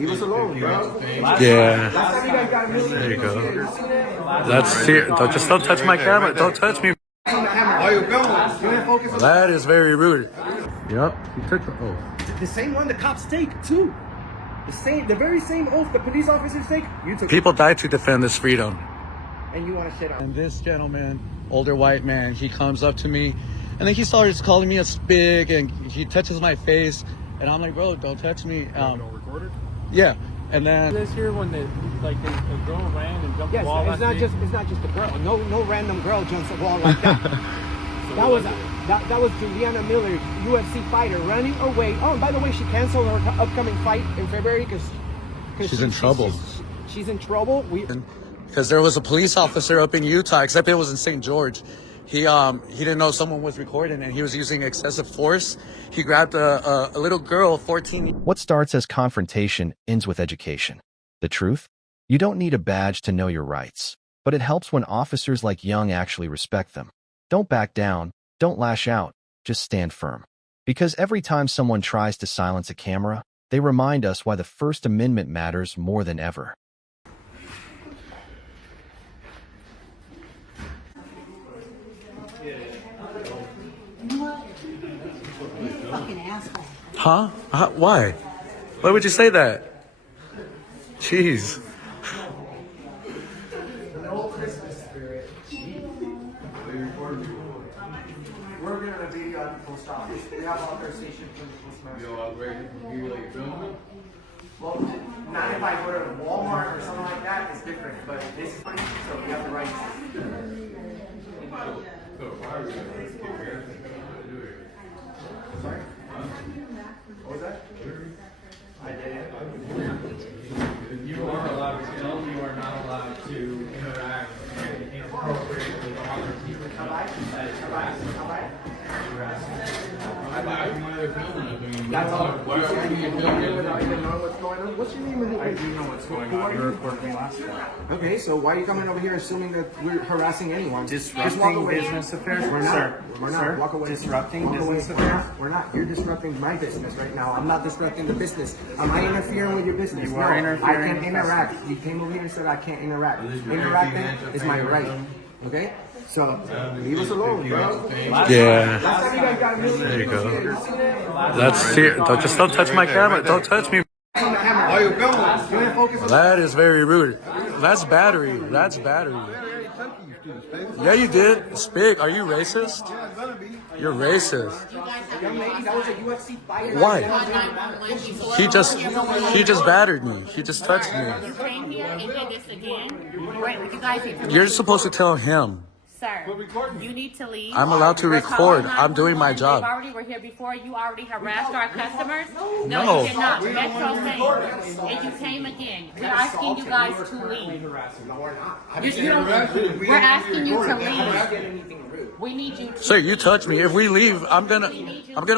Leave us alone, bro. Yeah. Last time you guys got a million. There you go. That's here. Don't touch my camera. Don't touch me. Why you filming? You ain't focus on That is very rude. Yep. He took the oath. the same one the cops take too. The very same oath the police officers take. You took. People die to defend this freedom. And you want to shit on. And this gentleman, older white man, he comes up to me, and then he starts calling me a spig, and he touches my face, and I'm like, bro, don't touch me. Don't record it? Yeah. And then This here when the girl ran and jumped Yes, the wall. it's not just a girl. No random girl jumps a wall like that. That was Juliana Miller, UFC fighter, running away. Oh, and by the way, she canceled her upcoming fight in February because she's in trouble. She's in trouble. Because there was a police officer up in Utah, except it was in St. George. He didn't know someone was recording, and he was using excessive force. He grabbed a little girl, 14. What starts as confrontation ends with education. The truth? You don't need a badge to know your rights, but it helps when officers like Young actually respect them. Don't back down, don't lash out, just stand firm. Because every time someone tries to silence a camera, they remind us why the First Amendment matters more than ever. Huh? Why? Why would you say that? Jeez. No Christmas spirit. We're gonna video at the post office. We have authorization from the postmaster. Well, not if I go to Walmart or something like that, it's different. But this is so we have the right. Sorry? What was that? I did. You are allowed to film, you are not allowed to interact inappropriately with other people. That's all. Why are you filming without even knowing what's going on? What's your name? I do know what's going on. You recorded me last time. Okay, so why are you coming over here assuming that we're harassing anyone? Just walk Disrupting away. business affairs? We're not. Sir, We're not. sir, Walk away. disrupting Walk away. business We're affairs? not. We're not. You're disrupting my business right now. I'm not disrupting the business. Am I interfering with your business? You are interfering I with can interact. You came over here and said I can't interact. Interacting is my right. Okay? So leave us alone, bro. Yeah. Last time you guys got a million. There you go. That's here. Don't touch my camera. Don't touch me. Why you filming? You ain't focus on. That is very rude. That's battery. That's battery. Yeah, you did. Spig, are you racist? You're racist. Young lady, that was a UFC fighter. Why? He just battered me. He just touched me. You came here and did this again. Wait, would you guys need to You're supposed to tell him. Sir, you need to leave. I'm allowed to We're record. calling I'm doing my 911. job. They already were here before. You already harassed our customers. No. You did not. That's so saying. And you came again. We're asking you guys to leave. We're asking you to leave. We need you to. Sir, you touch me. If we leave, I'm gonna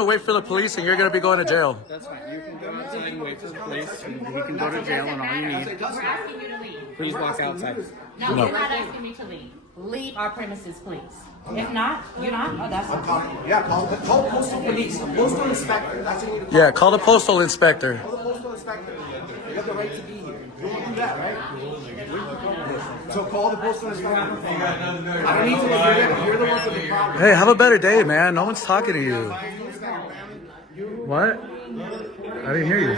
wait for the police, and you're gonna be going to jail. That's fine. You can go outside and wait for the police, and you can go to jail, and all you need. We're asking you to leave. Please walk outside. No, you're not asking me to leave. Leave our premises, please. If not, you're not. Oh, that's fine. Yeah, call postal police. Postal inspector. That's what you need to call. Yeah, call the postal inspector. Call the postal inspector. You have the right to be here. You want to do that, right? So call the postal inspector. I don't need to. You're the one with the problem. Hey, have a better day, man. No one's talking to you. What? I didn't hear you.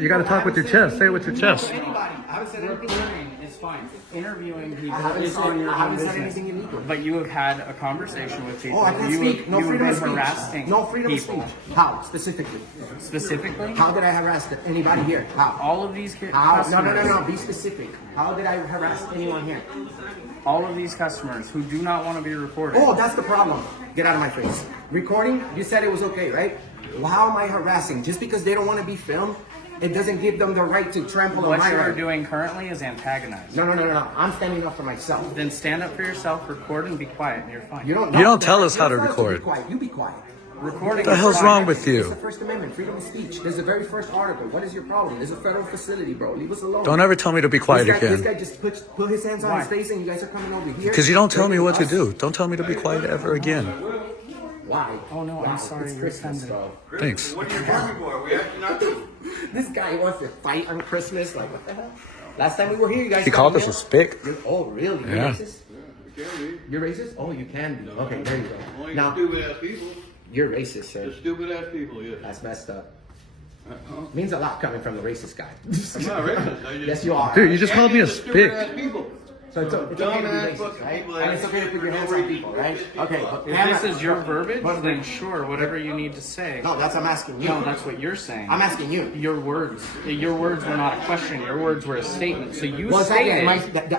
You gotta talk with your chest. Say it with your chest. Anybody. I haven't said anything. It's fine. Interviewing people haven't is said- on your I own haven't said business. anything illegal. But you have had a conversation with people. Oh, I can't you speak. have, No you freedom have of been speech. harassing No freedom people. of speech. How? Specifically. Specifically? How did I harass anybody here? How? All of these How? customers. No. Be specific. How did I harass anyone here? All of these customers who do not want to be recorded. Oh, that's the problem. Get out of my face. Recording, you said it was okay, right? Well, how am I harassing? Just because they don't want to be filmed, it doesn't give them the right to trample on What my you are right. doing currently is antagonize. No. I'm standing up for myself. Then stand up for yourself, record, and be quiet, and you're fine. You don't tell us how to You're supposed record. Be quiet. You be quiet. Recording. What the hell's wrong with It's you? the First Amendment, freedom of speech. There's the very first article. What is your problem? There's a federal facility, bro. Leave us alone. Don't ever tell me to be quiet This again. guy just put his hands on his face, and you guys are coming over here. Because you don't tell me what to Us. do. Don't tell me to be quiet ever again. Why? Oh no, Why? I'm sorry. It's You're Christmas, offended. bro. Thanks. What are you happy for? We asked you not to. This guy wants to fight on Christmas. Like, what the hell? Last time we were here, you guys. He called us a spick. Oh, really? You're Yeah. racist? We can be. You're racist? Oh, you can be. Okay, there you go. Only Now, stupid ass people. you're racist, sir. The stupid ass people, yes. That's messed up. Uh-huh. Means a lot coming from the racist guy. I'm not racist. I just, Yes, you are. Dude, you just called me a The stupid ass spick. people. So it's okay to be Dumbass racist, fucking right? people And it's okay to put your hands on people, right? Okay, but If this is your verbiage, then sure, whatever you need to say. No, that's I'm asking you. No, that's what you're saying. I'm asking you. Your words were not a question. Your words were a statement. So you Well, stated.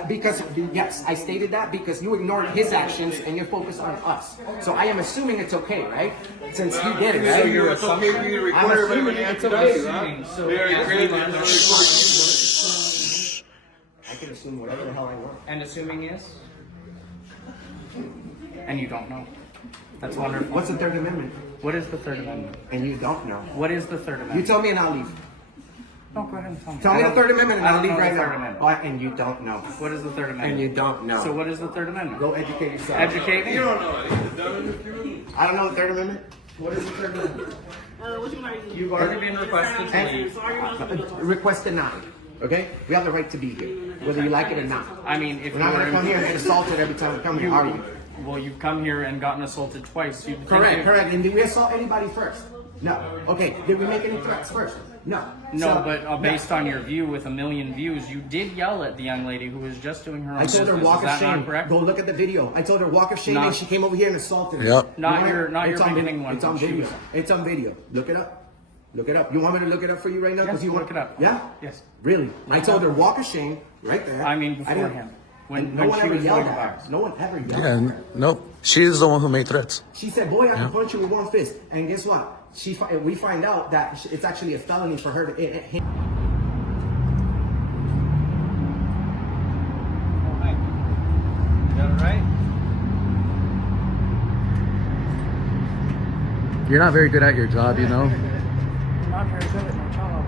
because yes, I stated that because you ignored his actions and you're focused on us. So I am assuming it's okay, right? Since he did it, right? It's okay for you to I'm record everybody assuming when it's you okay. die, huh? Very crazy. I'm gonna record I can assume whatever the hell I want. And assuming is? And you don't know. That's wonderful. What's the Third Amendment? What is the Third Amendment? And you don't know. What is the Third You Amendment? tell me and I'll leave. No, go ahead and tell me. Tell me the Third Amendment and I I'll don't leave know right the Third now. Amendment. Oh, and you don't know. What is the Third Amendment? And you don't know. So what is the Third Amendment? Go educate yourself. Educate me. You don't know it. He's done it to you. I don't know the Third Amendment. What is the Third Amendment? You've already been requested to leave. Request denied. Okay? We have the right to be here, whether you like it or not. I mean, if We're not you going to were come here and get assaulted every time we come here, are you? Well, you've come here and gotten assaulted twice. You'd think Correct, you- correct. And did we assault anybody first? No. Okay. Did we make any threats first? No. No, So- but based on your view with 1 million views, you did yell at the young lady who was just doing her own I told her business. walk Is of that not shame. correct? Go look at the video. I told her walk of shame Not- and she came over here and assaulted me. Yep. Not You want your- it? not your It's on beginning vi- one It's on when she video. was- It's on video. Look it up. Look it up. You want me to look it up for you right now? Yes, 'Cause you look want it up. Yeah? Yes. Really? I told her walk of shame right there. I mean, didn't- beforehand. When no one she ever was yelled going at back. her. No one ever yelled Yeah, at her. nope. She's the one who made threats. She said, boy, I can punch you with one fist. And guess what? We find out that it's actually a felony for her to hit. Oh, hi. You got it right? You're not very good at your job, you know? I'm not very good at my job.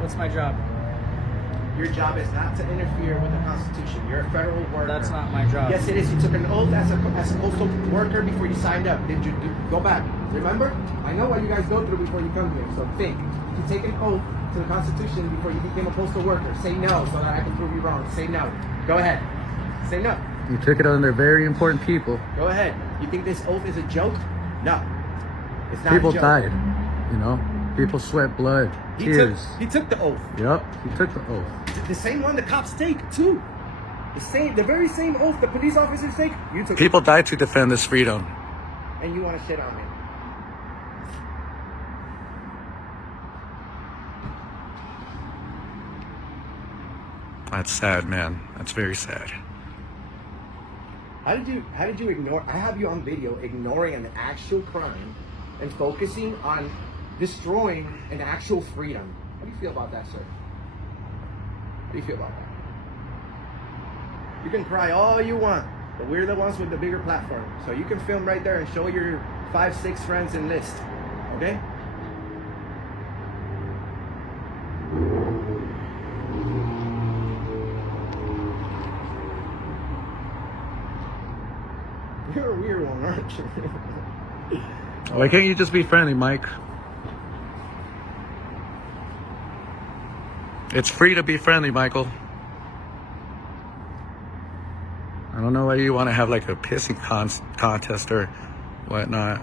What's my job? Your job is not to interfere with the Constitution. You're a federal worker. That's not my job. Yes, it is. You took an oath as a postal worker before you signed up. Did you go back? Remember? I know what you guys go through before you come here. So think. You take an oath to the Constitution before you became a postal worker. Say no so that I can prove you wrong. Say no. Go ahead. Say no. You took it on their very important people. Go ahead. You think this oath is a joke? No. It's not People a joke. died, you know? People sweat blood, tears. He took the oath. Yep, he took the oath. The same one the cops take too. The very same oath the police officers take. You took. People died to defend this freedom. And you want to shit on me? That's sad, man. That's very sad. How did you ignore? I have you on video ignoring an actual crime and focusing on destroying an actual freedom. How do you feel about that, sir? How do you feel about that? You can cry all you want, but we're the ones with the bigger platform. So you can film right there and show your 5-6 friends and list. Okay? You're a weird one, aren't you? Why can't you just be friendly, Mike? It's free to be friendly, Michael. I don't know why you want to have like a pissing contest or whatnot.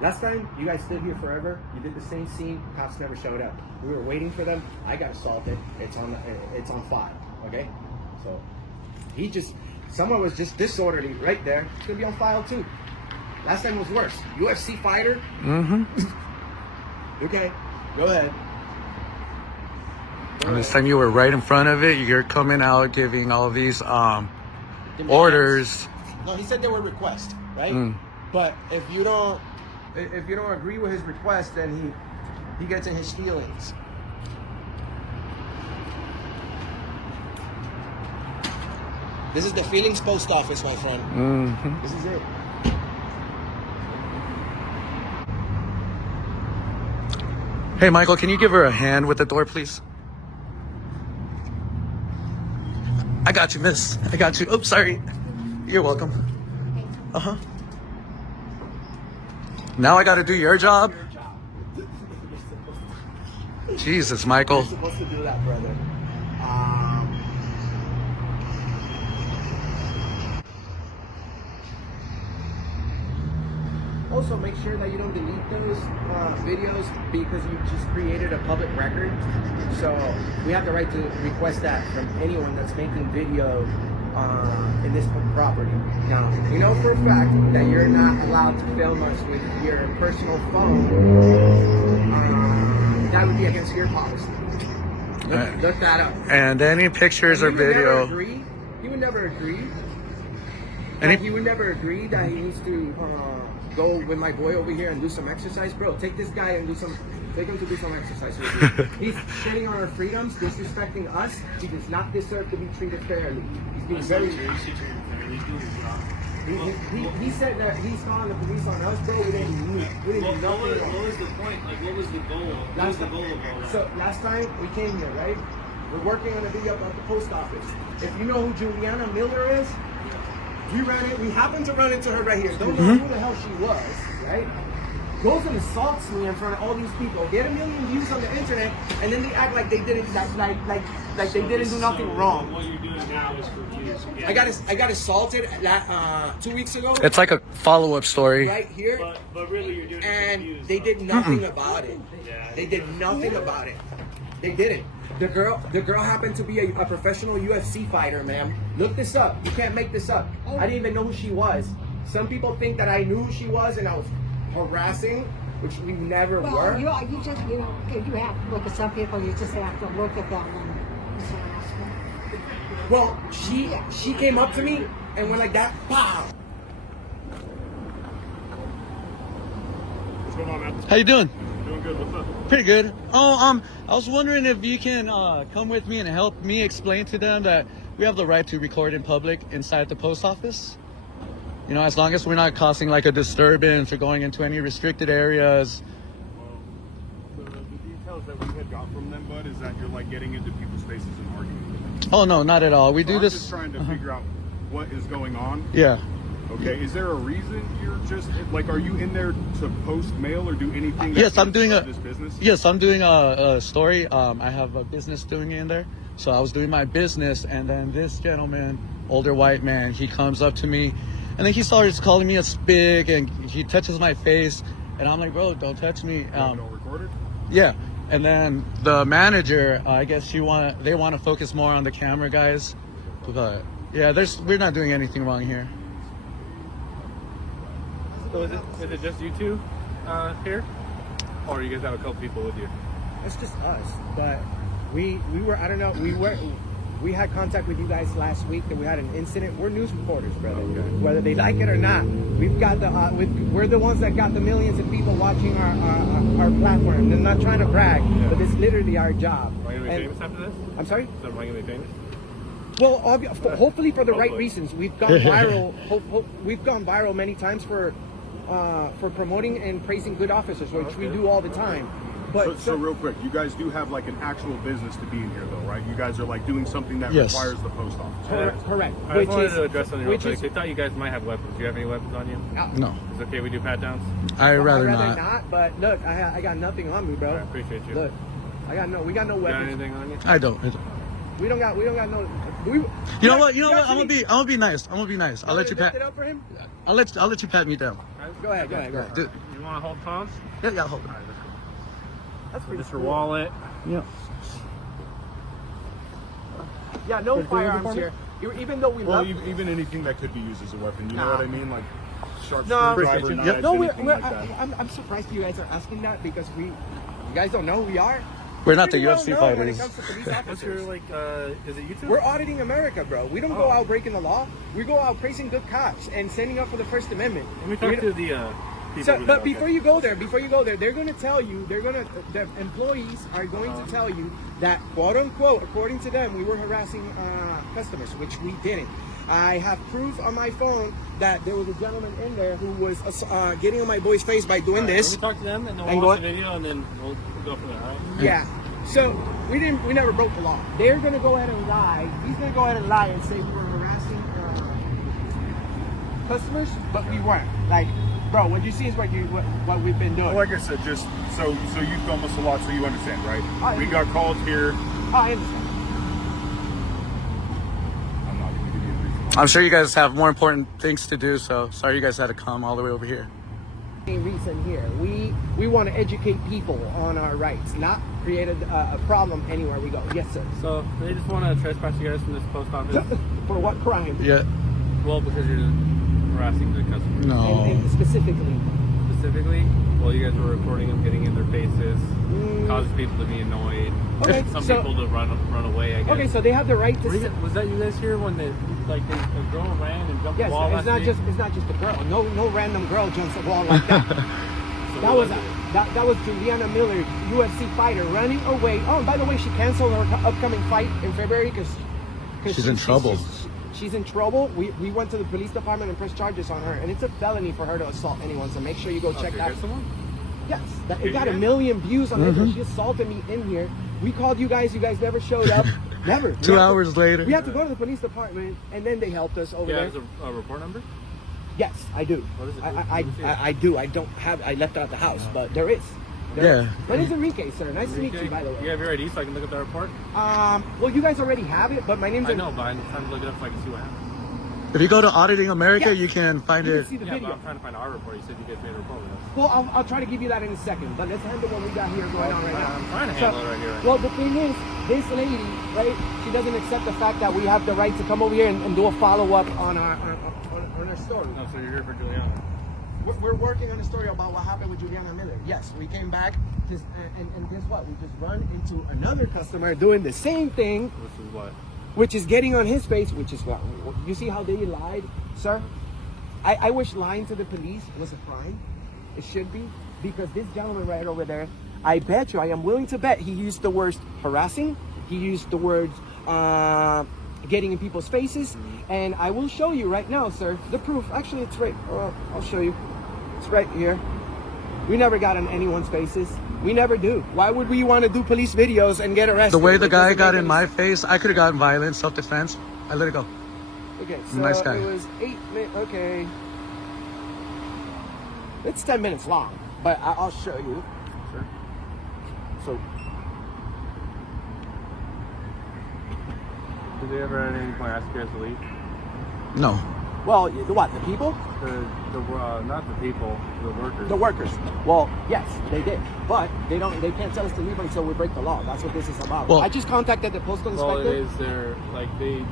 Last time, you guys stood here forever. You did the same scene. Cops never showed up. We were waiting for them. I got assaulted. It's on file. Okay, so someone was just disorderly right there. It's gonna be on file too. Last time was worse. UFC fighter. Mm-hmm. Okay, go ahead. And this time you were right in front of it. You're coming out giving all these orders. No, he said there were requests, right? But if you don't agree with his request, then he gets in his feelings. This is the feelings post office, my friend. Mm-hmm. This is it. Hey, Michael, can you give her a hand with the door, please? I got you, miss. I got you. Oops, sorry. You're welcome. Uh-huh. Now I got to do your job? Your job. Jesus, Michael. You're supposed to do that, brother. Also, make sure that you don't delete those videos because you just created a public record. So we have the right to request that from anyone that's making video in this property. Now, we know for a fact that you're not allowed to film us with your personal phone. That would be against your policy. Look that up. And any pictures or video. He would never agree. Any- He would never agree that he needs to go with my boy over here and do some exercise. Bro, take this guy and take him to do some exercise with you. He's shitting on our freedoms, disrespecting us. He does not deserve to be treated fairly. He's being very... He said that he's calling the police on us, bro. We didn't do nothing wrong. What was the point? Like, what was the goal? What was the goal of all that? So last time we came here, right? We're working on a video about the post office. If you know who Juliana Miller is, we happened to run into her right here. Don't know who the hell she was, right? Goes and assaults me in front of all these people. Get 1 million views on the internet, and then they act like they didn't like they didn't do nothing wrong. What you're doing now is for views. I got assaulted 2 weeks ago. It's like a follow-up story. Right here. But really, you're doing it for And views. they did nothing about it. They did nothing about it. They didn't. The girl happened to be a professional UFC fighter, ma'am. Look this up. You can't make this up. I didn't even know who she was. Some people think that I knew who she was and I was harassing, which we never were. You have to look at some people. You just have to look at them and it's harassment. Well, she came up to me and went like that. Pow. What's going on, man? How you doing? Doing good. What's up? Pretty good. Oh, I was wondering if you can come with me and help me explain to them that we have the right to record in public inside the post office. You know, as long as we're not causing like a disturbance or going into any restricted areas. The details that we had got from them, bud, is that you're like getting into people's faces and arguing with them. Oh no, not at all. We So do I'm this. just trying to figure out what is going on. Yeah. Okay, is there a reason you're just like? Are you in there to post mail or do anything? Yes, I'm doing this business. Yes, I'm doing a story. I have a business doing it in there. So I was doing my business, and then this gentleman, older white man, he comes up to me, and then he starts calling me a spig, and he touches my face, and I'm like, bro, don't touch me. Don't record it. Yeah, and then the manager, I guess they want to focus more on the camera guys, but yeah, we're not doing anything wrong here. So is it just you two here? Or you guys have a couple people with you? It's just us, but we were, I don't know, we had contact with you guys last week that we had an incident. We're news reporters, brother. Whether they like it or not, we've got we're the ones that got the millions of people watching our platform. They're not trying to brag, but it's literally our job. Am I gonna be famous after this? I'm sorry? So am I gonna be famous? Well, hopefully for the right reasons. We've gone viral. We've gone viral many times for promoting and praising good officers, which we do all the time. But So real quick, you guys do have like an actual business to be in here, though, right? You guys are like doing something that Yes. requires the post office. correct. I just wanted to address something real quick. They thought you guys might have weapons. Do you have any weapons on you? No, Is it okay we do pat downs? I'd rather I'd not. But look, I got nothing on me, bro. I appreciate you. Look, we got no You got weapons. anything on you? I don't. We don't got no. You know what? I'm gonna be nice. I'll let you pat. Lift it up for him? I'll let you pat me down. Go ahead. Dude, You want to hold phones? yeah, hold it. That's pretty Just your cool. wallet. Yeah. Yeah, no firearms here. Even though we Well, love. even anything that could be used as a weapon. You know Nah. what I mean? Like sharp No, screwdriver, knives, no, anything like that. I'm surprised you guys are asking that because you guys don't know who we are. We're not the Pretty well UFC known fighters. When it comes to police What's your, officers. like, is it YouTube? We're auditing America, bro. We don't go out breaking the law. We go out praising good cops and standing up for the First Amendment. Let me talk We to don't- the people. So, who but know, before okay. you go there, they're going to tell you, the employees are going to tell you that, quote unquote, according to them, we were harassing customers, which we didn't. I have proof on my phone that there was a gentleman in there who was getting on my boy's face by doing this. Let me talk to them and then And we'll watch go- the video and then we'll go from there, all right? Yeah. So we never broke the law. They're going to go ahead and lie. He's going to go ahead and lie and say we were harassing customers, but we weren't. Like, Bro, what you see is what we've been doing. Like I said, just so you film us a lot, so you understand, right? We got called here. I understand. I'm not going to give you a reason. I'm sure you guys have more important things to do, so sorry you guys had to come all the way over here. Reason here, we want to educate people on our rights, not create a problem anywhere we go. Yes, sir. So they just want to trespass you guys from this post office? For what crime? Yeah. Well, because you're harassing the customer. No. And specifically. Specifically, well, you guys were recording them getting in their faces, causes people to be annoyed. Okay, Some so- people to run away, I guess. Okay, so they have the right to. Was that you guys here when a girl ran and jumped Yes, the wall it's last not week? it's not just a girl. No random girl jumps the wall like that. That was Juliana Miller, UFC fighter, running away. Oh, and by the way, she canceled her upcoming fight in February because She's in trouble. She's in trouble. We went to the police department and pressed charges on her, and it's a felony for her to assault anyone. So make sure you go check that. Someone? Yes, it got 1 million views on it. She assaulted me in here. We called you guys. You guys never showed up. Never. 2 hours later. We had to go to the police department, and then they helped us over there. Yeah, there's a report number? Yes, I do. What is it? I do. I don't have. I left it at the house, but there is. Yeah. My name's Enrique, sir. Nice to meet you, by the way. You have your ID so I can look at the report? Well, you guys already have it, but my name's. I know, but I'm trying to look it up so I can see what happened. If you go to Auditing America, Yes. you can find You it. can see the Yeah, video. but I'm trying to find our report. You said you guys made a report with us. Well, I'll try to give you that in a second, but let's handle what we got here going on right now. I'm trying to handle it right here. Well, the thing is, this lady, right? She doesn't accept the fact that we have the right to come over here and do a follow-up on our story. No, so you're here for Juliana. We're working on a story about what happened with Juliana Miller. Yes, we came back, and guess what? We just run into another customer doing the same thing, Which is what? which is getting on his face, which is what? You see how they lied, sir? I wish lying to the police was a crime. It should be, because this gentleman right over there, I bet you, I am willing to bet he used the words harassing, he used the words getting in people's faces, and I will show you right now, sir, the proof. Actually, it's right, I'll show you. It's right here. We never got in anyone's faces. We never do. Why would we want to do police videos and get arrested? The way the It guy doesn't got make in any my sense. face, I could have gotten violent, self-defense. I let it go. Okay, so Nice guy. it was 8 minutes. Okay. It's 10 minutes long, but I'll show you. Sure. So, Did they ever at any point ask you guys to leave? No. well, what, the people? Not the people, the workers. The workers. Well, yes, they did. But they can't tell us to leave until we break the law. That's what this is about. Well- I just contacted the postal Well, it inspector. is their, they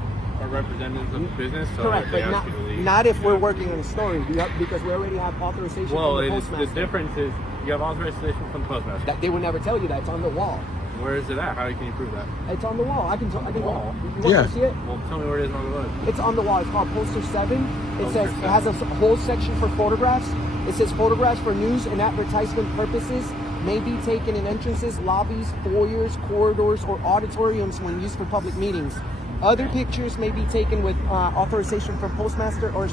are representatives of the business, so Correct, they but ask you to leave. not if we're working on a story, because we already have authorization Well, from the the postmaster. difference is you have authorization from the postmaster. That they would never tell you that. It's on the wall. Where is it at? How can you prove that? It's on the wall. I can go. Wall? You want Yeah. to see it? Well, tell me where it is on the road. It's on the wall. It's called Poster 7. It Poster says 7. it has a whole section for photographs. It says photographs for news and advertisement purposes may be taken in entrances, lobbies, foyers, corridors, or auditoriums when used for public meetings. Other pictures may be taken with authorization from postmaster or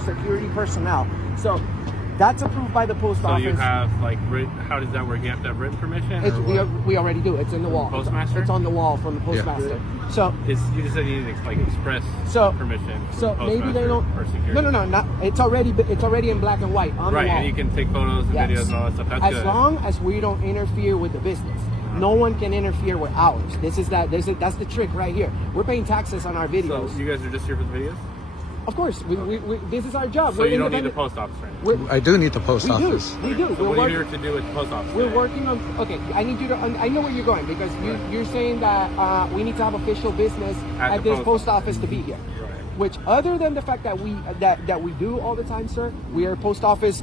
security personnel. So that's approved by the post So office. you have how does that work? You have to have written permission? It's, or we, what? we already do. It's in the wall. Postmaster? It's on the wall from the postmaster. So You just said you need express permission. From So the maybe they postmaster don't. or security. No. Not. It's already in black and white on Right, the wall. and you can take photos and Yes. videos and all that stuff. That's as good. long as we don't interfere with the business. No one can interfere with ours. That's the trick right here. We're paying taxes on our So videos. you guys are just here for the videos? Of course, we, this is our job. So We're you don't need the independent. post office right now? I do need the post We do. office. We do. So what are you here to do with the post office? We're today? working on. Okay, I need you to. I know where you're going because you're saying that we need to have official business At at the this post post office to be here. Right. Which, other than the fact that we do all the time, sir, we are post office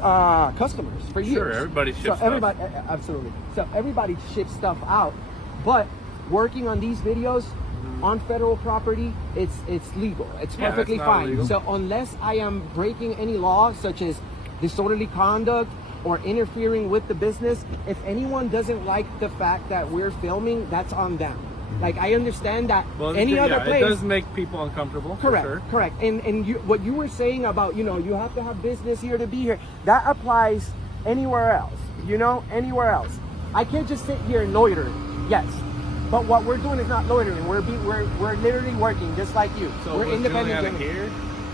customers for years. Sure, everybody ships stuff. Everybody, absolutely. So everybody ships stuff out, but working on these videos on federal property, it's legal. It's Yeah, perfectly that's not fine. illegal. So unless I am breaking any law, such as disorderly conduct or interfering with the business, if anyone doesn't like the fact that we're filming, that's on them. Like, I understand that any other place. It does make people uncomfortable. for Correct, sure. correct. And what you were saying about, you have to have business here to be here, that applies anywhere else, anywhere else. I can't just sit here and loiter, yes. But what we're doing is not loitering. We're literally working just like you. So we're was independent. Juliana here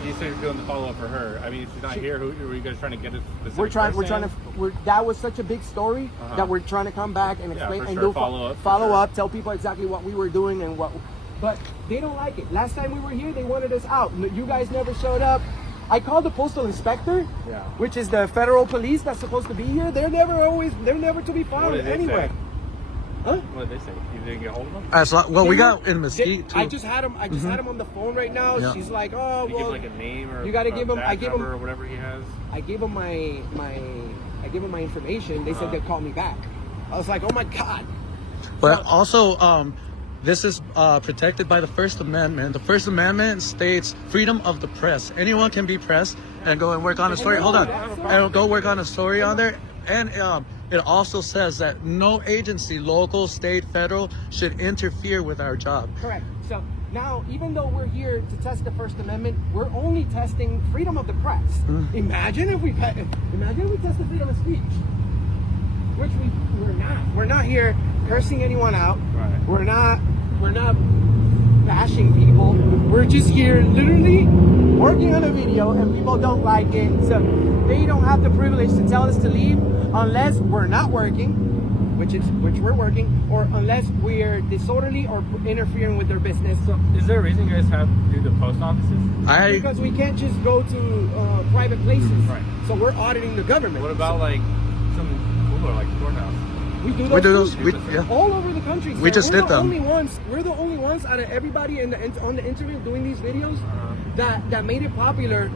You said you're doing the follow up for her. I mean, if she's not here, who are you guys trying to get a specific We're trying person? to. That was such a big story that we're trying to come back and explain for and sure. do Follow up, tell people exactly what we were doing and what. But they don't like it. Last time we were here, they wanted us out. You guys never showed up. I called the postal inspector, which is the federal police that's supposed to be here. They're never to be found What did they anyway. say? Huh? What did they say? You didn't get hold of them? Well, we got in Mesquite too. I just had him. Had him on the phone right now. Yeah. She's like, oh, Did you well, give like a name or you gotta give him. I gave him or whatever he has. I gave him my information. They said they'd call me back. I was like, oh my god. But also, this is protected by the First Amendment. The First Amendment states freedom of the press. Anyone can be pressed and go and work on a story. Hold on, and go work on a story on there. And it also says that no agency, local, state, federal, should interfere with our job. Correct. So now, even though we're here to test the First Amendment, we're only testing freedom of the press. Imagine if we test the freedom of speech, which we're not. We're not here cursing anyone out. Right. We're not bashing people. We're just here literally working on a video, and people don't like it, so they don't have the privilege to tell us to leave unless we're not working, which we're working, or unless we're disorderly or interfering with their business. So, is there a reason you guys have to do the post offices? Because we can't just go to private places. Right. So we're auditing the government. What about like some cooler, like the courthouse? We do those. All over the country. We just did them. We're the only ones out of everybody on the internet doing these videos that made it popular.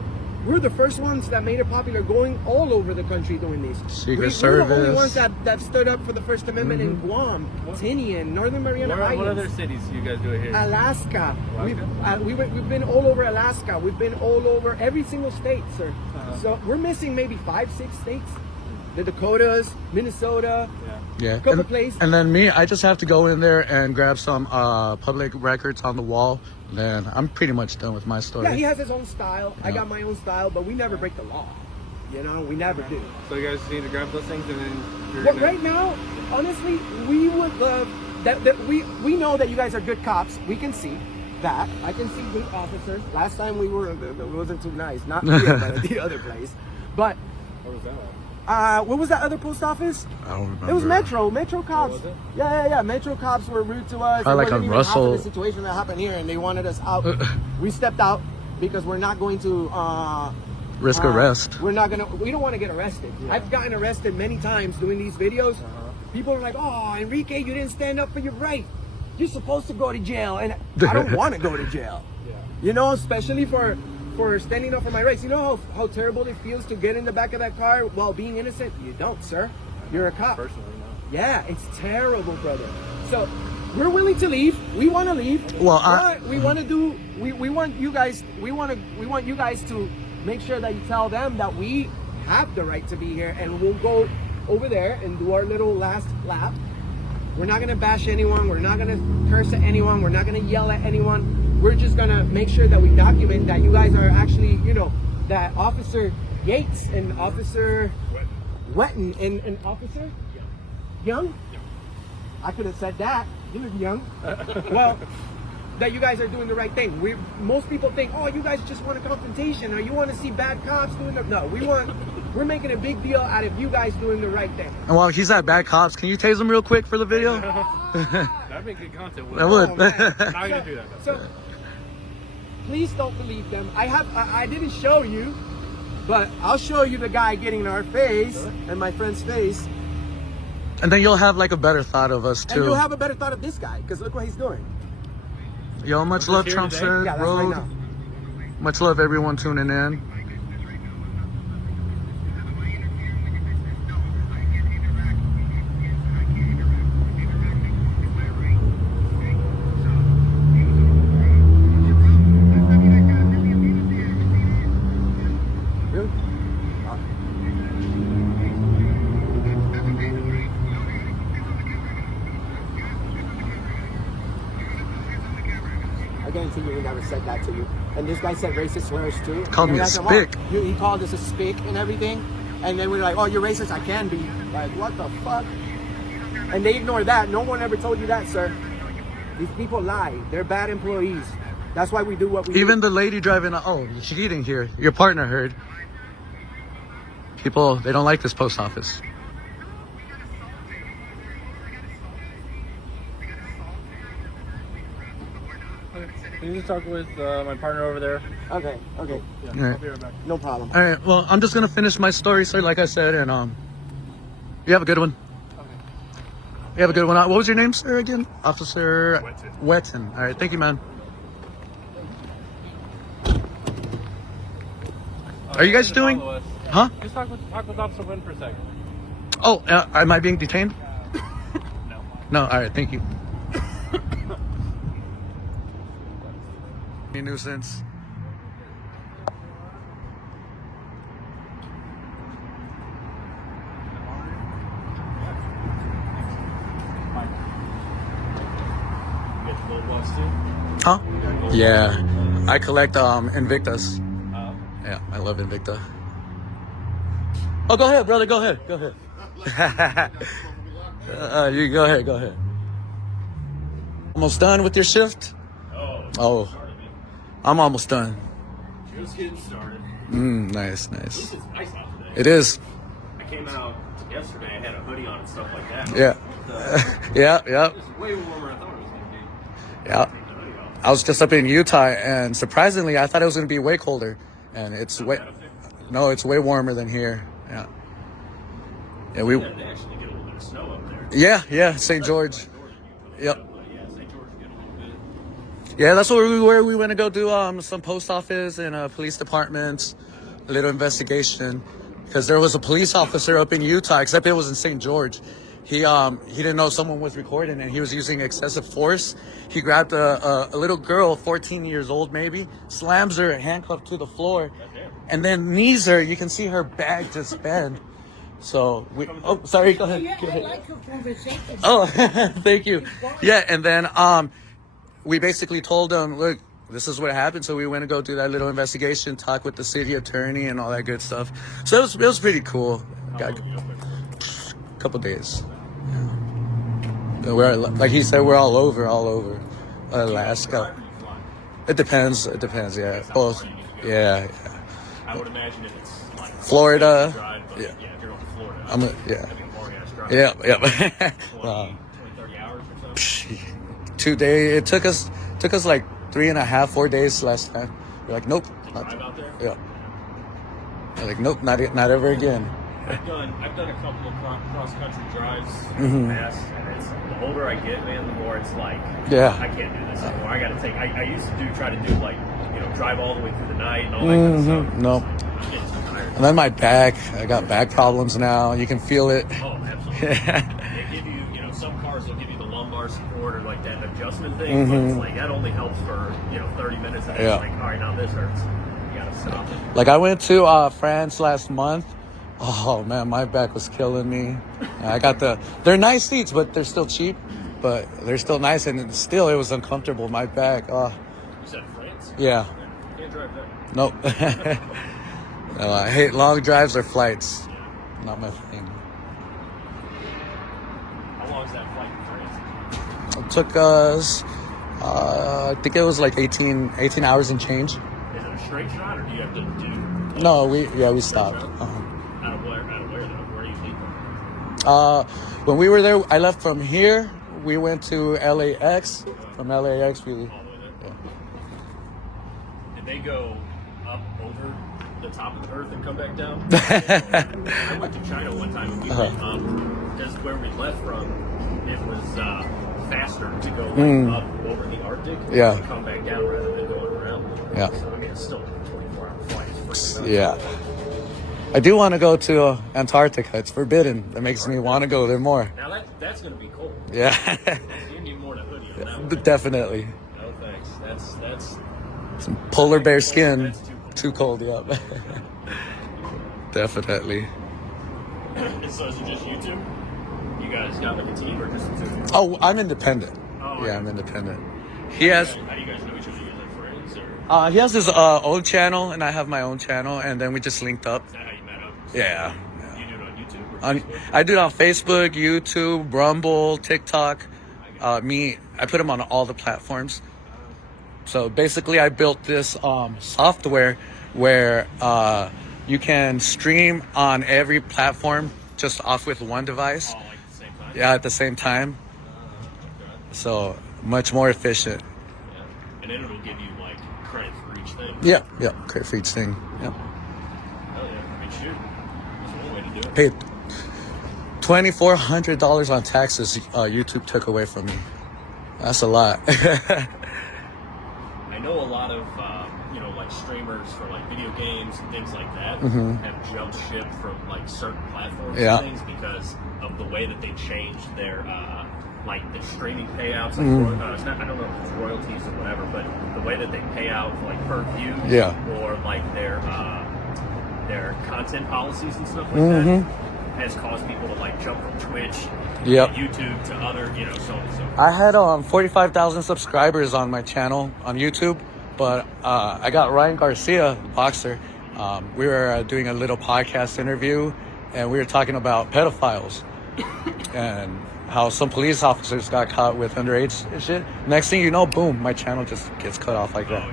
We're the first ones that made it popular, going all over the country doing these. Secret Service. We're the only ones that stood up for the First Amendment in Guam, Tinian, Northern Mariana Islands. What other cities do you guys do it here? Alaska. We've been all over Alaska. We've been all over every single state, sir. So we're missing maybe 5-6 states. The Dakotas, Minnesota, Yeah. a couple places. And then me, I just have to go in there and grab some public records on the wall. Then I'm pretty much done with my story. Yeah, he has his own style. I got my own style, but we never break the law. You know, we never do. So you guys need to grab those things and then you're But right now, honestly, we would love that we know that you guys are good cops. We can see that. I can see good officers. Last time we were, it wasn't too nice. Not here, but at the other place. But What was that like? what was that other post office? I don't remember. It was Metro cops. was it? Yeah. Metro cops were rude to us. Like it wasn't a even Russell. half of the situation that happened here, and they wanted us out. We stepped out because we're not going to Risk arrest. We don't want to get arrested. I've gotten arrested many times doing these videos. People are like, "Oh, Enrique, you didn't stand up for your right. You're supposed to go to jail," and I don't want to go to jail. You know, especially for standing up for my rights. You know how terrible it feels to get in the back of that car while being innocent? You don't, sir. You're a cop. Personally, no. Yeah, it's terrible, brother. So we're willing to leave. We want to leave. Well, but we want to do. We want you guys. We want you guys to make sure that you tell them that we have the right to be here, and we'll go over there and do our little last lap. We're not gonna bash anyone. We're not gonna curse at anyone. We're not gonna yell at anyone. We're just gonna make sure that we document that you guys are actually, that Officer Yates and Officer Wetton and Officer Young. I could have said that. You look young. Well, that you guys are doing the right thing. Most people think, oh, you guys just want a confrontation, or you want to see bad cops doing the. No, we're making a big deal out of you guys doing the right thing. And while he's at bad cops, can you tase him real quick for the video? That'd be good content. I would. Oh, man. How you gonna do that? So please don't believe them. I didn't show you, but I'll show you the guy getting in our face and my friend's face. And then you'll have like a better thought of us And too. you'll have a better thought of this guy, because look what he's doing. Yo, much love, here Trump today? said. Yeah, that's Road. right now. Much love, everyone tuning in. Really? I guarantee you he never said that to you. And this guy said racist slurs too. Called And me a I said, "What?" spick. He called us a spick and everything. And then we're like, oh, you're racist? I can be. Like, what the fuck? And they ignore that. No one ever told you that, sir. These people lie. They're bad employees. That's why we do what we do. Even the lady driving, oh, she didn't hear. Your partner heard. People, they don't like this post office. Can you just talk with my partner over there? Okay. All right. I'll be right back. No problem. All right, well, I'm just gonna finish my story, sir, like I said, and you have a good one. You have a good one. What was your name, sir, again? Officer Wetton. All right, thank you, man. Are you guys doing? Huh? Just talk with Officer Wynn for a second. Oh, am I being detained? No. No. All right, thank you. Nuisance. Huh? Yeah, I collect Invictus. Yeah, I love Invicta. Oh, go ahead, brother. Go ahead. Go ahead. You go ahead. Go ahead. Almost done with your shift? Oh, I'm almost done. Just getting started. Nice. This is nice out today. It is. I came out yesterday. I had a hoodie on and stuff like that. Yeah. Yeah. It's way warmer than I thought it was going to be. Yeah. I was just up in Utah, and surprisingly, I thought it was going to be way colder, and it's way. No, it's way warmer than here. Yeah. Yeah, They actually get a little bit of snow up there. Yeah, St. George. Yep. Yeah, St. George get a little bit. Yeah, that's where we went to go do some post office and police departments, a little investigation, because there was a police officer up in Utah, except it was in St. George. He didn't know someone was recording, and he was using excessive force. He grabbed a little girl, 14 years old maybe, slams her handcuffed to the floor, and then knees her. You can see her bag just bend. So sorry, go ahead. Yeah, I like your conversation. Oh, thank you. Yeah, and then we basically told them, look, this is what happened. So we went to go do that little investigation, talk with the city attorney and all that good stuff. So it was pretty cool. Got a couple days. Yeah. We're, like he said, we're all over Alaska. It depends. Yeah, both. Yeah. I would imagine if it's like Florida. drive, but Yeah. If you're going to Florida, Yeah. that'd be a long ass drive. Yeah. 20, 30 hours or something. 2 days. It took us like 3.5, 4 days last time. We're like, nope. Drive out there? Yeah. We're like, nope, not ever again. I've done a couple of cross country drives in the past, and it's the older I get, man, the more it's like, Yeah. I can't do this anymore. I got to take. I used to try to do like, drive all the way through the night and all that kind of stuff. No. I'm getting too tired. And then my back, I got back problems now. You can feel it. Oh, absolutely. They give you, some cars will give you the lumbar support or like that adjustment thing, but it's like that only helps for 30 minutes, and Yeah. it's like, all right, now this hurts. You gotta stop it. Like I went to France last month. Oh man, my back was killing me. I got they're nice seats, but they're still cheap. But they're still nice, and still it was uncomfortable. My back. You said France? Yeah. Can't drive that. Nope. No, I hate long drives or flights. Not my thing. How long is that flight in France? It took us, I think it was like 18 hours and change. Is it a straight shot, or do you have to do? No, we stopped. Out of where though? Where do you leave from? When we were there, I left from here. We went to LAX. From LAX, we. All the way there. Did they go up over the top of the earth and come back down? I went to China one time, and we went because where we left from, it was faster to go up over the Arctic and come back down rather than going around. Yeah. So, I mean, it's still a 24-hour flight. It's freaking Yeah. I do want to go to Antarctica. It's forbidden. That makes me want to go there more. Now that's going to be cold. Yeah. You need more than a hoodie on that one. Definitely. No thanks. That's Some polar bear skin. That's Too cold, yeah. Definitely. So is it just you two? You guys got like a team or just the two? Oh, I'm independent. Oh, Yeah, I'm independent. He has How do you guys know each other? You guys like friends or he has his own channel, and I have my own channel, and then we just linked up. is that how you met up? Yeah. You do it on YouTube or On, Facebook? I do it on Facebook, YouTube, Rumble, TikTok. I put them on all the platforms. So basically, I built this software where you can stream on every platform just off with one device. Oh, like at the same time? Yeah, at the same time. So much more efficient. Yeah. And then it'll give you like credit for each thing. Yeah, credit for each thing. Yeah. Oh yeah, I mean shoot. That's one way to do it. Paid $2,400 on taxes. YouTube took away from me. That's a lot. I know a lot of like streamers for like video games and things like that have jumped ship from like certain platforms and things because of the way that they changed their like the streaming payouts. Like it's not, I don't know if it's royalties or whatever, but the way that they pay out like per view or like their content policies and stuff like that has caused people to like jump from Twitch to YouTube to other, so on and so forth. I had 45,000 subscribers on my channel on YouTube, but I got Ryan Garcia, boxer. We were doing a little podcast interview, and we were talking about pedophiles and how some police officers got caught with underage and shit. Next thing you know, boom, my channel just gets cut off like that.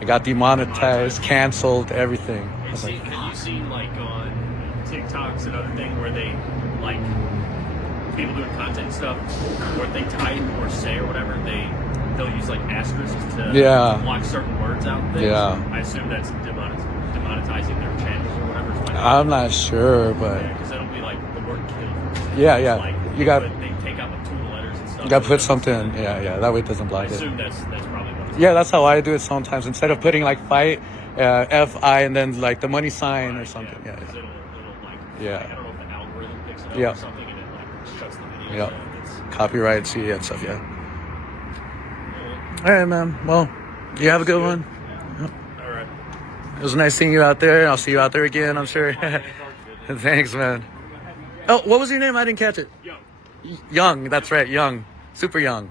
It got demonetized, canceled, everything. Have you seen like on TikToks and other things where they like people doing content and stuff where they type or say or whatever they'll use like asterisks to block certain words out and things? I assume that's demonetizing their channels or whatever. Like I'm not sure, but because that'll be like the word kill. Like, you got they take out like two letters and stuff. You got to put something. That way it doesn't block it. I assume that's probably what it's that's how I do it sometimes. Instead of putting like fight, FI, and then like the money sign or something. It'll like, Yeah. I don't know if the algorithm picks it up or something and it like shuts the video down. Copyright, and stuff. All right, man. Well, you have a good one. All right. It was nice seeing you out there, and I'll see you out there again, I'm sure. Thanks, man. Oh, what was your name? I didn't catch it. Young. That's right. Young. Super young.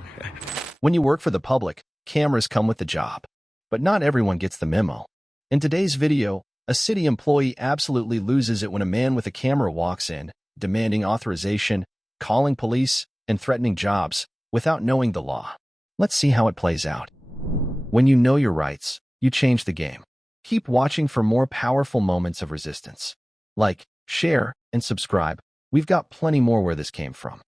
When you work for the public, cameras come with the job. But not everyone gets the memo. In today's video, a city employee absolutely loses it when a man with a camera walks in, demanding authorization, calling police, and threatening jobs without knowing the law. Let's see how it plays out. When you know your rights, you change the game. Keep watching for more powerful moments of resistance. Like, share, and subscribe. We've got plenty more where this came from.